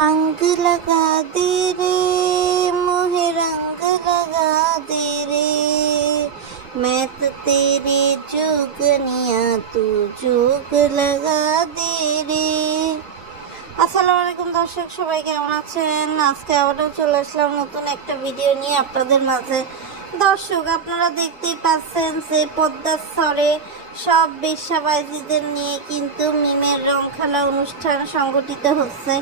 अंग लगा दे रे मोहे रंग लगा दे रे मैं तो तेरे जोगनिया तू जोग লাগা দে রে। আসসালামু আলাইকুম দর্শক, সবাই কেমন আছেন? আজকে আবারও চলে আসলাম নতুন একটা ভিডিও নিয়ে আপনাদের মাঝে। দর্শক, আপনারা দেখতেই পাচ্ছেন যে পদ্মার স্বরে সব বেশ্যাবাজিদের নিয়ে কিন্তু মিমের রং খেলা অনুষ্ঠান সংগঠিত হচ্ছে।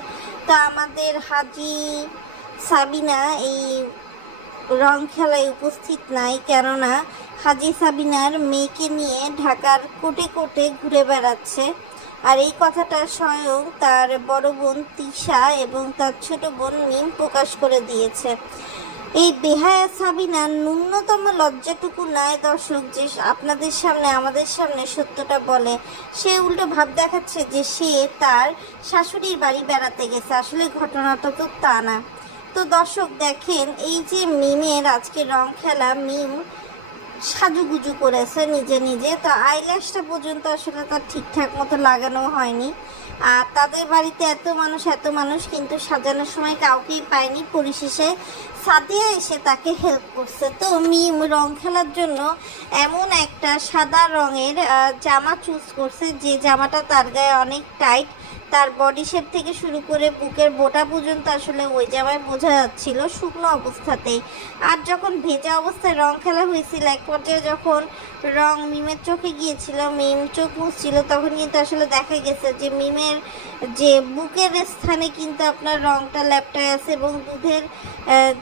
তো আমাদের হাজি সাবিনা এই রং খেলায় উপস্থিত নাই, কেননা হাজি সাবিনার মেয়েকে নিয়ে ঢাকার কোটে কোটে ঘুরে বেড়াচ্ছে। আর এই কথাটা স্বয়ং তার বড় বোন তিশা এবং তার ছোট বোন মিম প্রকাশ করে দিয়েছে। এই বেহায়া সাবিনার ন্যূনতম লজ্জাটুকু নাই দর্শক, যে আপনাদের সামনে আমাদের সামনে সত্যটা বলে। সে উল্টো ভাব দেখাচ্ছে যে সে তার শাশুড়ির বাড়ি বেড়াতে গেছে। আসলে ঘটনাটা তো তা না। তো দর্শক দেখেন, এই যে মিমের আজকে রং খেলা, মিম সাজুগুজু করেছে নিজে নিজে। তো আইল্যাশটা পর্যন্ত আসলে তার ঠিকঠাক মতো লাগানো হয়নি। আর তাদের বাড়িতে এত মানুষ কিন্তু সাজানোর সময় কাউকেই পায়নি। পরিশেষে সাদিয়া এসে তাকে হেল্প করছে। তো মিম রং খেলার জন্য এমন একটা সাদা রঙের জামা চুজ করছে, যে জামাটা তার গায়ে অনেক টাইট। তার বডি শেপ থেকে শুরু করে বুকের বোটা পর্যন্ত আসলে ওই জামায় বোঝা যাচ্ছিল শুকনো অবস্থাতেই। আর যখন ভেজা অবস্থায় রং খেলা হয়েছিল, এক পর্যায়ে যখন রং মিমের চোখে গিয়েছিল, মিম চোখ মুছছিল, তখন কিন্তু আসলে দেখা গেছে যে মিমের যে বুকের স্থানে কিন্তু আপনার রংটা ল্যাপটায় আছে, এবং দুধের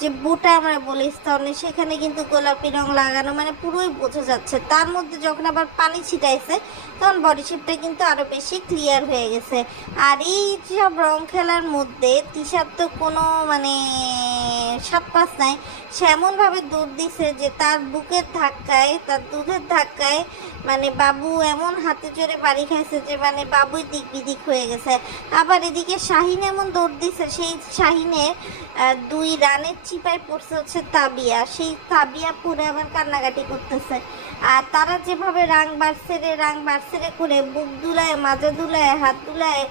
যে বোটা আমরা বলি স্তনে, সেখানে কিন্তু গোলাপি রং লাগানো, মানে পুরোই বোঝা যাচ্ছে। তার মধ্যে যখন আবার পানি ছিটাইছে, তখন বডি শেপটা কিন্তু আরও বেশি ক্লিয়ার হয়ে গেছে। আর এই সব রং খেলার মধ্যে তিশার তো কোনো সাত পাঁচ নাই। সে এমনভাবে দৌড় দিছে যে তার বুকের ধাক্কায়, তার দুধের ধাক্কায় বাবু এমন হাতে জোরে বাড়ি খাইছে যে বাবুই দিক বিদিক হয়ে গেছে। আবার এদিকে শাহিন এমন দৌড় দিছে, সেই শাহিনের 2 রানের চিপায় পড়ছে হচ্ছে তাবিয়া। সেই তাবিয়া পরে আবার কান্নাকাটি করতেছে। আর তারা যেভাবে রাং বাড়ছে করে বুক দুলায়, মাজা দুলায়, হাত দুলায়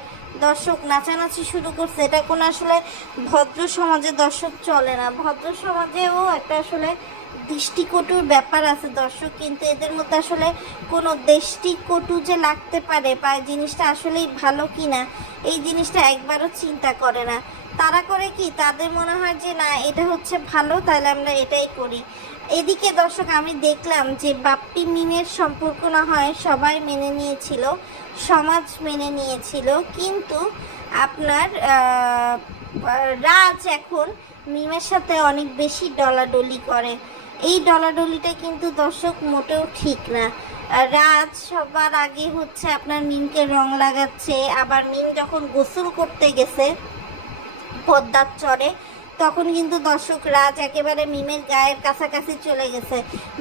দর্শক নাচানাচি শুরু করছে। এটা কোনো আসলে ভদ্র সমাজে দর্শক চলে না। ভদ্র সমাজেও একটা আসলে দৃষ্টিকটুর ব্যাপার আছে দর্শক, কিন্তু এদের মধ্যে আসলে কোনো দৃষ্টিকটু যে লাগতে পারে বা জিনিসটা আসলেই ভালো কিনা, এই জিনিসটা একবারও চিন্তা করে না। তারা করে কি, তাদের মনে হয় যে না, এটা হচ্ছে ভালো, তাহলে আমরা এটাই করি। এদিকে দর্শক আমি দেখলাম যে বাপ্পি মিমের সম্পর্ক না হয় সবাই মেনে নিয়েছিল, সমাজ মেনে নিয়েছিল, কিন্তু আপনার রাজ এখন মিমের সাথে অনেক বেশি ডলাডলি করে। এই ডলাডলিটা কিন্তু দর্শক মোটেও ঠিক না। রাজ সবার আগে হচ্ছে আপনার মিমকে রং লাগাচ্ছে। আবার মিম যখন গোসল করতে গেছে পদ্মার চরে, তখন কিন্তু দর্শক রাজ একেবারে মিমের গায়ের কাছাকাছি চলে গেছে।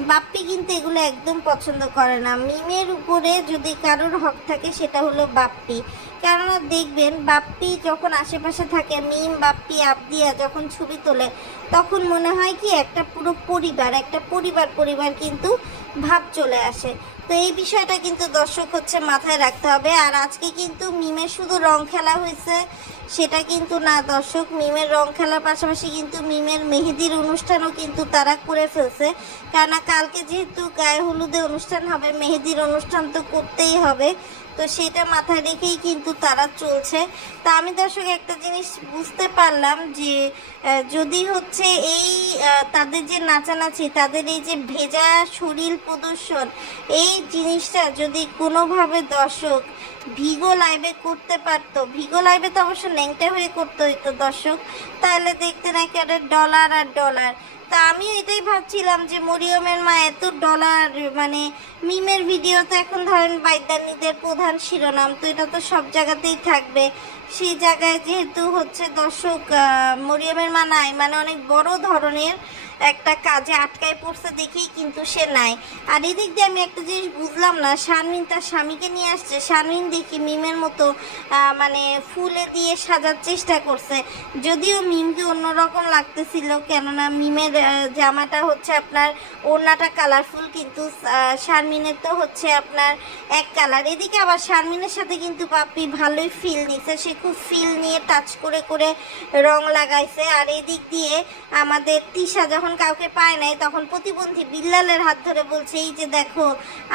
বাপ্পি কিন্তু এগুলো একদম পছন্দ করে না। মিমের উপরে যদি কারোর হক থাকে, সেটা হলো বাপ্পি। কেননা দেখবেন, বাপ্পি যখন আশেপাশে থাকে, মিম, বাপ্পি, আবদিয়া যখন ছবি তোলে, তখন মনে হয় কি একটা পুরো পরিবার, একটা পরিবার কিন্তু ভাব চলে আসে। তো এই বিষয়টা কিন্তু দর্শক হচ্ছে মাথায় রাখতে হবে। আর আজকে কিন্তু মিমের শুধু রং খেলা হয়েছে সেটা কিন্তু না দর্শক, মিমের রং খেলার পাশাপাশি কিন্তু মিমের মেহেদির অনুষ্ঠানও কিন্তু তারা করে ফেলছে। কেননা কালকে যেহেতু গায়ে হলুদে অনুষ্ঠান হবে, মেহেদির অনুষ্ঠান তো করতেই হবে। তো সেটা মাথায় রেখেই কিন্তু তারা চলছে। তা আমি দর্শক একটা জিনিস বুঝতে পারলাম যে যদি হচ্ছে এই তাদের যে নাচানাচি, তাদের এই যে ভেজা শরীর প্রদর্শন, এই জিনিসটা যদি কোনোভাবে দর্শক ভিগো লাইভে করতে পারতো, ভিগো লাইভে তো অবশ্য ল্যাংটা হয়ে করতে হইতো দর্শক, তাহলে দেখতে নাকি একটা ডলার আর ডলার। তা আমি এটাই ভাবছিলাম যে মরিয়মের মা এত ডলার, মিমের ভিডিও তো এখন ধরেন বাইদানিদের প্রধান শিরোনাম, তো এটা তো সব জায়গাতেই থাকবে। সেই জায়গায় যেহেতু হচ্ছে দর্শক মরিয়মের মা নাই, অনেক বড় ধরনের একটা কাজে আটকায় পড়ছে দেখেই কিন্তু সে নাই। আর এদিক দিয়ে আমি একটা জিনিস বুঝলাম না, শারমিন তার স্বামীকে নিয়ে আসছে, শারমিন দেখি মিমের মতো ফুলে দিয়ে সাজার চেষ্টা করছে। যদিও মিমকে অন্যরকম লাগতেছিল, কেননা মিমের জামাটা হচ্ছে আপনার ওড়নাটা কালারফুল, কিন্তু শারমিনের তো হচ্ছে আপনার এক কালার। এদিকে আবার শারমিনের সাথে কিন্তু বাপ্পি ভালোই ফিল নিছে, সে খুব ফিল নিয়ে টাচ করে করে রং লাগাইছে। আর এদিক দিয়ে আমাদের তিশা যখন কাউকে পায় নাই তখন প্রতিবন্ধী বিল্লালের হাত ধরে বলছে এই যে দেখো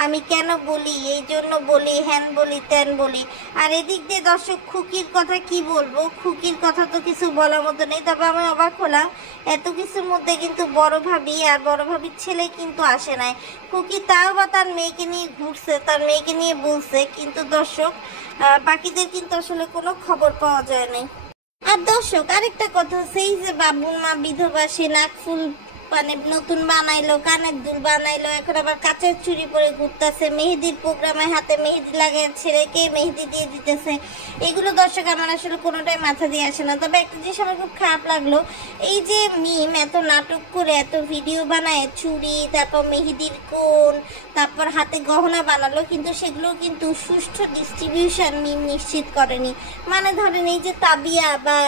আমি কেন বলি, এই জন্য বলি, হ্যান বলি, ত্যান বলি। আর এদিক দিয়ে দর্শক খুকির কথা কি বলবো, খুকির কথা তো কিছু বলার মতো নেই। তবে আমি অবাক হলাম এত কিছুর মধ্যে কিন্তু বড় ভাবি আর বড় ভাবির ছেলে কিন্তু আসে নাই। খুকি তাও বা তার মেয়েকে নিয়ে ঘুরছে, তার মেয়েকে নিয়ে বলছে, কিন্তু দর্শক বাকিদের কিন্তু আসলে কোনো খবর পাওয়া যায় নাই। আর দর্শক আরেকটা কথা, সেই যে বাবুর মা বিধবা, সে নাকফুল মানে নতুন বানাইলো, কানের দুল বানাইলো, এখন আবার কাঁচের চুড়ি পরে ঘুরতেছে, মেহেদির প্রোগ্রামে হাতে মেহেদি লাগে, ছেলেকে মেহেদি দিয়ে দিতেছে। এগুলো দর্শক আমার আসলে কোনোটাই মাথা দিয়ে আসে না। তবে একটা জিনিস আমার খুব খারাপ লাগলো, এই যে মিম এত নাটক করে এত ভিডিও বানায়, চুড়ি, তারপর মেহেদির কোণ, তারপর হাতে গহনা বানালো, কিন্তু সেগুলো কিন্তু সুষ্ঠু ডিস্ট্রিবিউশন মিম নিশ্চিত করেনি। মানে ধরেন এই যে তাবিয়া বা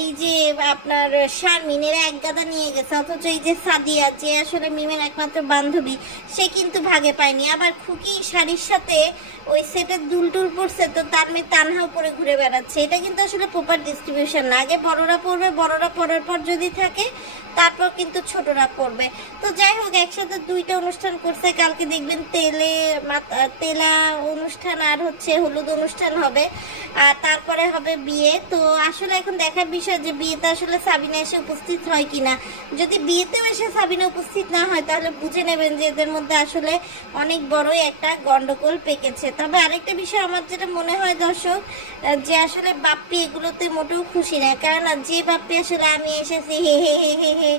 এই যে আপনার শারমিনের এক গাদা নিয়ে গেছে, অথচ এই যে সাদিয়া যে আসলে মিমের একমাত্র বান্ধবী, সে কিন্তু ভাগে পায়নি। আবার খুকি শাড়ির সাথে ওই সেটের দুল টুল পড়ছে, তো তার মেয়ে তানহাও পরে ঘুরে বেড়াচ্ছে। এটা কিন্তু আসলে প্রপার ডিস্ট্রিবিউশন না। আগে বড়রা পড়বে, বড়রা পড়ার পর যদি থাকে তারপর কিন্তু ছোটরা পড়বে। তো যাই হোক, একসাথে দুইটা অনুষ্ঠান করছে। কালকে দেখবেন তেলা অনুষ্ঠান আর হচ্ছে হলুদ অনুষ্ঠান হবে, আর তারপরে হবে বিয়ে। তো আসলে এখন দেখার বিষয় যে বিয়েতে আসলে সাবিনা এসে উপস্থিত হয় কিনা। যদি বিয়েতেও এসে সাবিনা উপস্থিত না হয় তাহলে বুঝে নেবেন যে এদের মধ্যে আসলে অনেক বড়ই একটা গন্ডগোল পেকেছে। তবে আরেকটা বিষয় আমার যেটা মনে হয় দর্শক, যে আসলে বাপ্পি এগুলোতে মোটেও খুশি না। কারণ যে বাপ্পি আসলে আমি এসেছি হে হে হে হে হে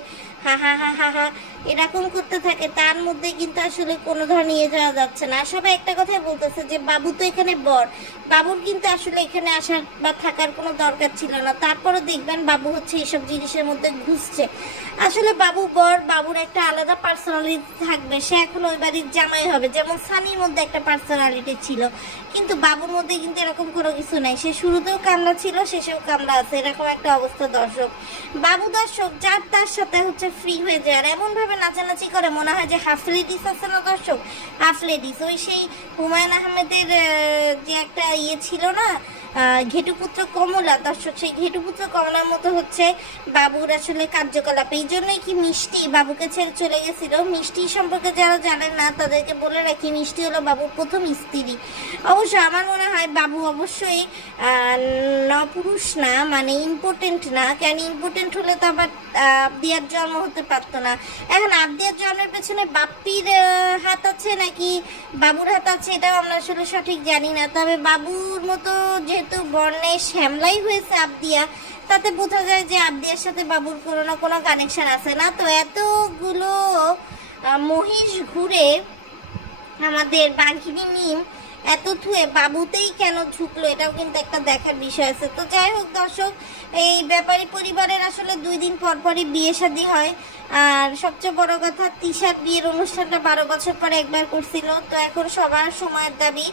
হা হা হা হা হা এরকম করতে থাকে, তার মধ্যে কিন্তু আসলে কোনো ধরনের নিয়ে যাওয়া যাচ্ছে না। সবাই একটা কথাই বলতেছে যে বাবু তো এখানে বর, বাবুর কিন্তু আসলে এখানে আসার বা থাকার কোনো দরকার ছিল না। তারপরে দেখবেন বাবু হচ্ছে এইসব জিনিসের মধ্যে ঘুষছে। আসলে বাবু বর, বাবুর একটা আলাদা পার্সোনালিটি থাকবে, সে এখন ওই বাড়ির জামাই হবে। যেমন সানির মধ্যে একটা পার্সোনালিটি ছিল, কিন্তু বাবুর মধ্যে কিন্তু এরকম কোনো কিছু নাই। সে শুরুতেও কামড়া ছিল, শেষেও কামড়া আছে, এরকম একটা অবস্থা দর্শক। বাবু দর্শক যার তার সাথে হচ্ছে ফ্রি হয়ে যায়, আর এমন ভাবে নাচানাচি করে মনে হয় যে হাফ লেডিস আছে না দর্শক, হাফ লেডিস। ওই সেই হুমায়ুন আহমেদের যে একটা ইয়ে ছিল না, ঘেটুপুত্র কমলা দর্শক, সেই ঘেটুপুত্র কমলার মতো হচ্ছে বাবুর আসলে কার্যকলাপ। এই জন্যই কি মিষ্টি বাবুকে ছেড়ে চলে গেছিল। মিষ্টি সম্পর্কে যারা জানেন না তাদেরকে বলে রাখি, মিষ্টি হলো বাবুর প্রথম স্ত্রী। অবশ্য আমার মনে হয় বাবু অবশ্যই নপুরুষ না, মানে ইম্পর্টেন্ট না। কেন ইম্পর্টেন্ট হলে তো আবার আবদিয়ার জন্ম হতে পারতো না। এখন আবদিয়ার জন্মের পেছনে বাপ্পির হাত আছে নাকি বাবুর হাত আছে এটাও আমরা আসলে সঠিক জানি না। তবে বাবুর মতো যেহেতু বর্ণে শ্যামলাই হয়েছে আবদিয়া, তাতে বোঝা যায় যে আবদিয়ার সাথে বাবুর কোনো না কোনো কানেকশন আছে। না তো এতগুলো মহিষ ঘুরে আমাদের বাঘিনী মিম এত থুয়ে বাবুতেই কেন ঝুঁকলো, এটাও কিন্তু একটা দেখার বিষয় আছে। তো যাই হোক দর্শক, এই ব্যাপারী পরিবারের আসলে 2 দিন পর পরই বিয়ে শাদী হয়। আর সবচেয়ে বড় কথা, তিশার বিয়ের অনুষ্ঠানটা 12 বছর পরে একবার করছিল। তো এখন সবার সময়ের দাবি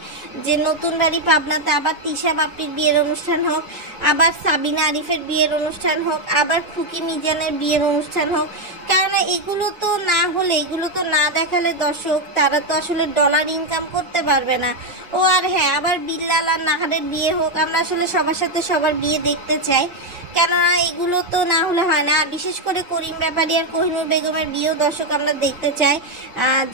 যে নতুন বাড়ি পাবনাতে আবার তিশা বাপ্পির বিয়ের অনুষ্ঠান হোক, আবার সাবিনা আরিফের বিয়ের অনুষ্ঠান হোক, আবার খুকি মিজানের বিয়ের অনুষ্ঠান হোক। কেননা এগুলো তো না হলে, এগুলো তো না দেখালে দর্শক তারা তো আসলে ডলার ইনকাম করতে পারবে না। ও আর হ্যাঁ, আবার বিল্লাল আর নাহারের বিয়ে হোক। আমরা আসলে সবার সাথে সবার বিয়ে দেখতে চাই, কেননা এগুলো তো না হলে হয় না। বিশেষ করে করিম ব্যাপারী আর কোহিনুর বেগমের বিয়েও দর্শক আমরা দেখতে চাই,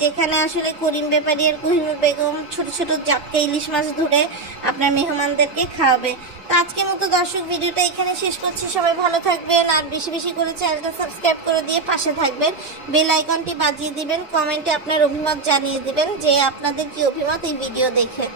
যেখানে আসলে করিম ব্যাপারী আর কোহিনুর বেগম ছোট ছোট জাপকা ইলিশ মাছ ধরে আপনার মেহমানদেরকে খাওয়াবে। তো আজকের মতো দর্শক ভিডিওটা এখানে শেষ করছি। সবাই ভালো থাকবেন, আর বেশি বেশি করে চ্যানেলটা সাবস্ক্রাইব করে দিয়ে পাশে থাকবেন, বেল আইকনটি বাজিয়ে দিবেন, কমেন্টে আপনার অভিমত জানিয়ে দিবেন যে আপনাদের কি অভিমত এই ভিডিও দেখে।